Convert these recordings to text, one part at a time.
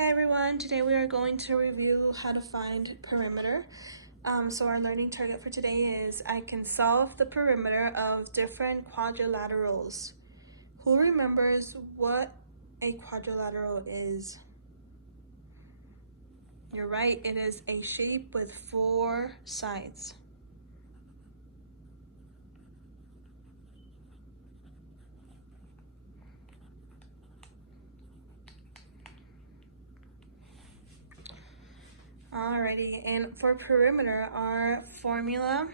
Hi everyone, today we are going to review how to find perimeter. So our learning target for today is I can solve the perimeter of different quadrilaterals. Who remembers what a quadrilateral is? You're right, it is a shape with 4 sides. Alrighty, and for perimeter, our formula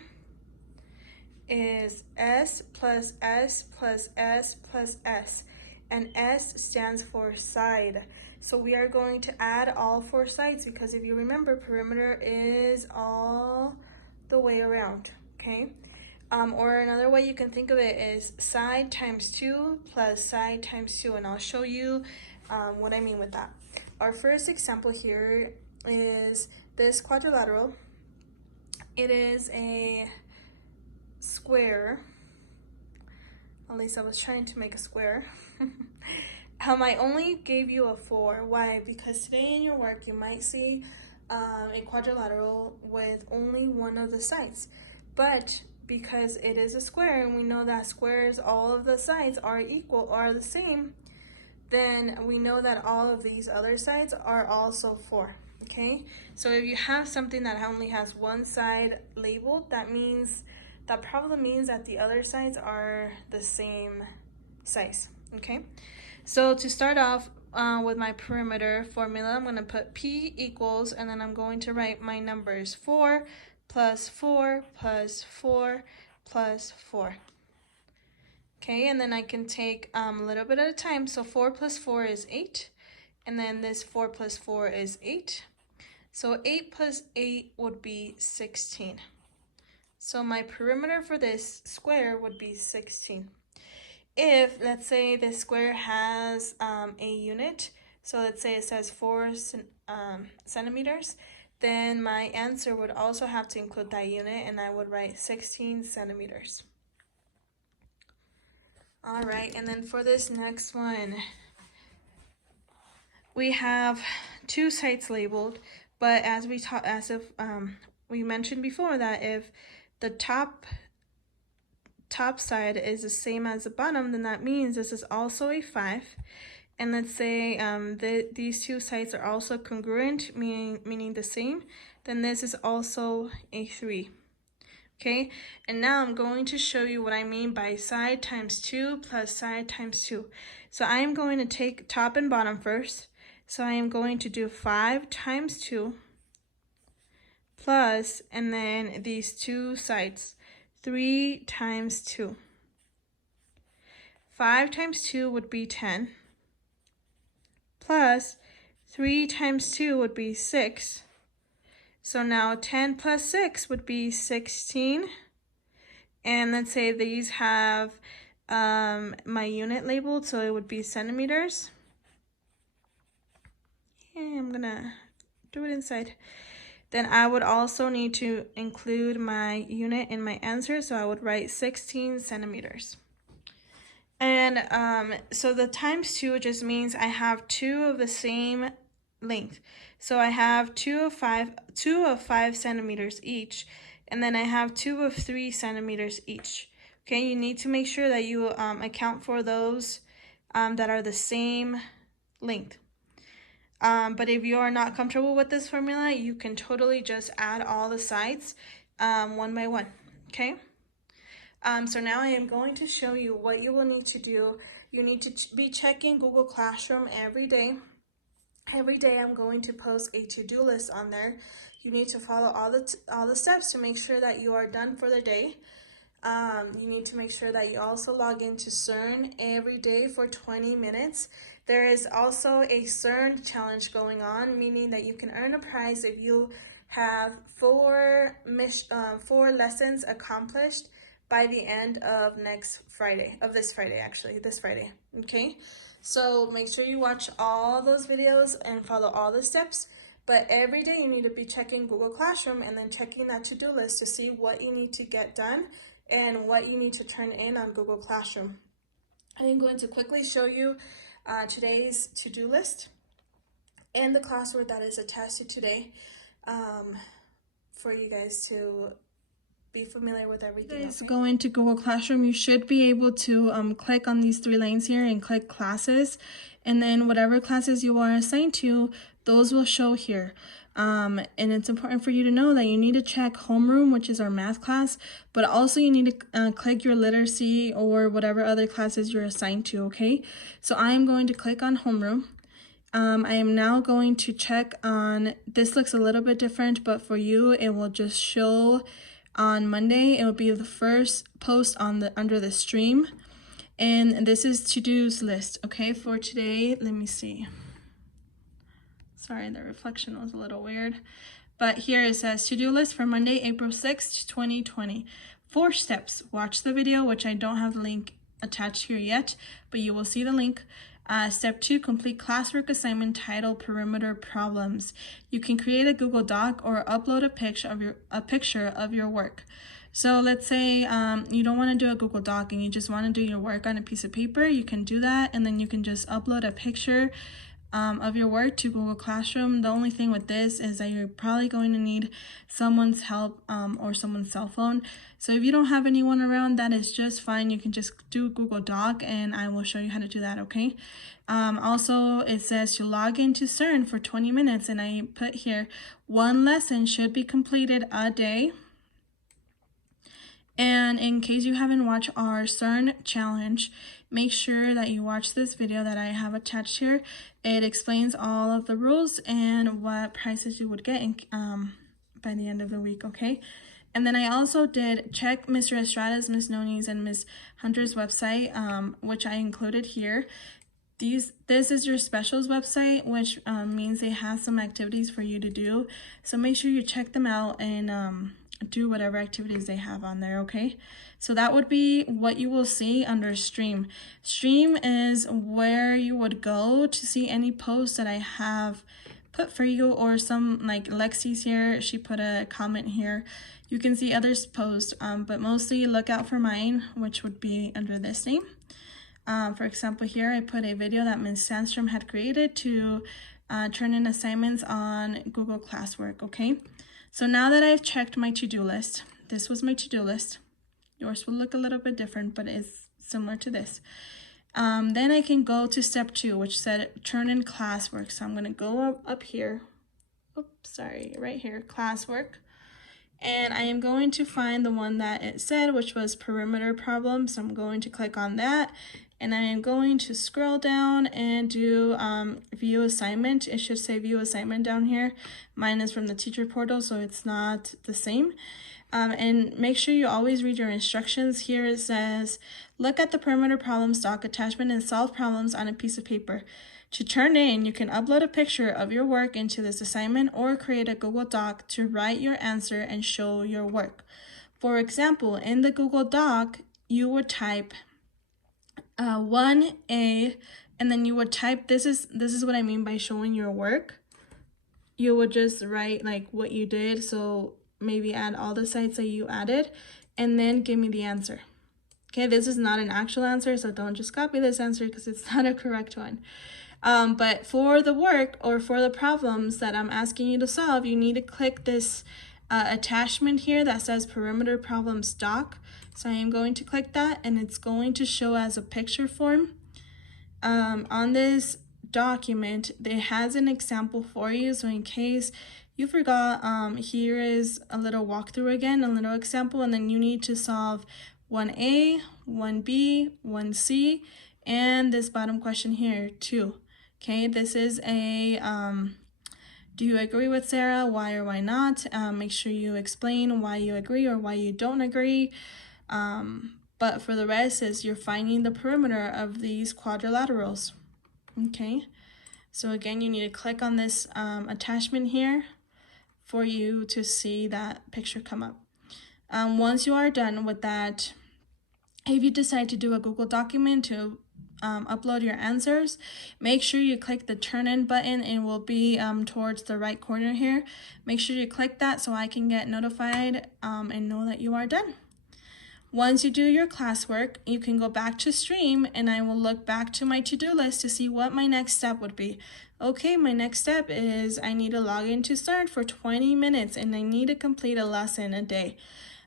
is S plus S plus S plus S, and S stands for side. So we are going to add all 4 sides because if you remember, perimeter is all the way around, okay? Or another way you can think of it is side times 2 plus side times 2, and I'll show you what I mean with that. Our first example here is this quadrilateral. It is a square. At least I was trying to make a square. I only gave you a 4. Why? Because today in your work you might see a quadrilateral with only one of the sides. But because it is a square and we know that squares, all of the sides are equal, are the same, then we know that all of these other sides are also 4. Okay, so if you have something that only has one side labeled, that probably means that the other sides are the same size. Okay, so to start off with my perimeter formula, I'm going to put P equals, and then I'm going to write my numbers 4 plus 4 plus 4 plus 4. Okay, and then I can take a little bit at a time. So 4 plus 4 is 8. And then this 4 plus 4 is 8. So 8 plus 8 would be 16. So my perimeter for this square would be 16. If, let's say, this square has a unit, so let's say it says 4 centimeters, then my answer would also have to include that unit, and I would write 16 centimeters. All right, and then for this next one, we have 2 sides labeled, but as we mentioned before, that if the top side is the same as the bottom, then that means this is also a 5. And let's say these 2 sides are also congruent, meaning the same, then this is also a 3. Okay, and now I'm going to show you what I mean by side times 2 plus side times 2. So I am going to take top and bottom first. So I am going to do 5 times 2 plus, and then these 2 sides, 3 times 2. 5 times 2 would be 10, plus 3 times 2 would be 6. So now 10 plus 6 would be 16. And let's say these have my unit labeled, so it would be centimeters. Yeah, I'm gonna do it inside. Then I would also need to include my unit in my answer, so I would write 16 centimeters. And so the times 2 just means I have 2 of the same length. So I have 2 of 5 centimeters each, and then I have 2 of 3 centimeters each. Okay, you need to make sure that you account for those that are the same length. But if you are not comfortable with this formula, you can totally just add all the sides one by one, okay? So now I am going to show you what you will need to do. You need to be checking Google Classroom every day. Every day I'm going to post a to-do list on there. You need to follow all the steps to make sure that you are done for the day. You need to make sure that you also log into CERN every day for 20 minutes. There is also a CERN challenge going on, meaning that you can earn a prize if you have 4 lessons accomplished by the end of this Friday, okay? So make sure you watch all those videos and follow all the steps. But every day you need to be checking Google Classroom and then checking that to-do list to see what you need to get done and what you need to turn in on Google Classroom. I am going to quickly show you today's to-do list. and the classwork that is attached to today, for you guys to be familiar with everything. Guys, go into Google Classroom. You should be able to click on these 3 lanes here and click classes, and then whatever classes you are assigned to, those will show here. And it's important for you to know that you need to check homeroom, which is our math class, but also you need to click your literacy or whatever other classes you're assigned to, okay? So I am going to click on homeroom. I am now going to check on, this looks a little bit different, but for you, it will just show on Monday. It will be the first post on the under the stream. And this is to-dos list, okay, for today. Let me see. Sorry, the reflection was a little weird. But here it says to-do list for Monday, April 6th, 2020. 4 steps. Watch the video, which I don't have the link attached here yet, but you will see the link. Step 2, complete classwork assignment titled Perimeter Problems. You can create a Google Doc or upload a picture of your work. So let's say you don't want to do a Google Doc and you just want to do your work on a piece of paper. You can do that, and then you can just upload a picture of your work to Google Classroom. The only thing with this is that you're probably going to need someone's help or someone's cell phone. So if you don't have anyone around, that is just fine. You can just do Google Doc and I will show you how to do that, okay? Also, it says to log into CERN for 20 minutes, and I put here 1 lesson should be completed a day. And in case you haven't watched our CERN challenge, make sure that you watch this video that I have attached here. It explains all of the rules and what prizes you would get by the end of the week, okay? And then I also did check Mr. Estrada's, Ms. Noni's, and Ms. Hunter's website, which I included here. This is your specials website, which means they have some activities for you to do. So make sure you check them out and do whatever activities they have on there, okay? So that would be what you will see under stream. Stream is where you would go to see any posts that I have put for you, or some, like Lexi's here, she put a comment here. You can see others post, but mostly look out for mine, which would be under this name. For example, here I put a video that Ms. Sandstrom had created to turn in assignments on Google Classwork, okay? So now that I've checked my to-do list, this was my to-do list. Yours will look a little bit different, but it's similar to this. Then I can go to step 2, which said turn in classwork. So I'm going to go up here. Oops, sorry, right here, classwork. And I am going to find the one that it said, which was perimeter problems. So I'm going to click on that. And I am going to scroll down and do view assignment. It should say view assignment down here. Mine is from the teacher portal, so it's not the same. And make sure you always read your instructions. Here it says, look at the perimeter problems doc attachment and solve problems on a piece of paper. To turn in, you can upload a picture of your work into this assignment or create a Google Doc to write your answer and show your work. For example, in the Google Doc, you would type 1A, and then you would type, this is what I mean by showing your work. You would just write like what you did, so maybe add all the sites that you added, and then give me the answer. Okay, this is not an actual answer, so don't just copy this answer because it's not a correct one. But for the work or for the problems that I'm asking you to solve, you need to click this attachment here that says perimeter problems doc. So I am going to click that, and it's going to show as a picture form. On this document, it has an example for you. So in case you forgot, here is a little walkthrough again, a little example, and then you need to solve 1A, 1B, 1C, and this bottom question here, 2. Okay, this is a, do you agree with Sarah? Why or why not? Make sure you explain why you agree or why you don't agree. But for the rest is you're finding the perimeter of these quadrilaterals. Okay, so again, you need to click on this attachment here for you to see that picture come up. Once you are done with that, if you decide to do a Google document to upload your answers, make sure you click the turn in button. It will be towards the right corner here. Make sure you click that so I can get notified and know that you are done. Once you do your classwork, you can go back to stream and I will look back to my to-do list to see what my next step would be. Okay, my next step is I need to log into CERN for 20 minutes and I need to complete a lesson a day.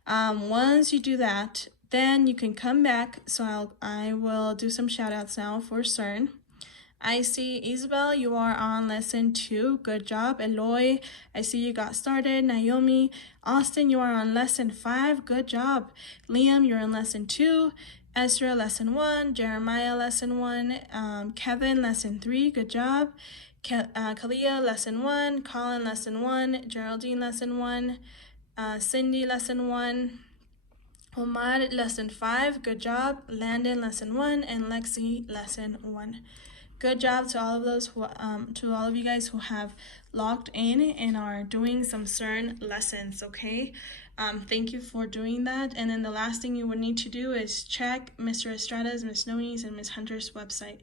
Once you do that, then you can come back. So I will do some shout outs now for CERN. I see Isabel, you are on lesson 2. Good job. Eloy, I see you got started. Naomi, Austin, you are on lesson 5. Good job. Liam, you're in lesson 2. Ezra, lesson 1. Jeremiah, lesson 1. Kevin, lesson 3. Good job. Kalia, lesson 1. Colin, lesson 1. Geraldine, lesson 1. Cindy, lesson 1. Omar, lesson 5. Good job. Landon, lesson 1. And Lexi, lesson 1. Good job to all of you guys who have logged in and are doing some CERN lessons, okay? Thank you for doing that. And then the last thing you would need to do is check Mr. Estrada's, Miss Noni's, and Miss Hunter's website.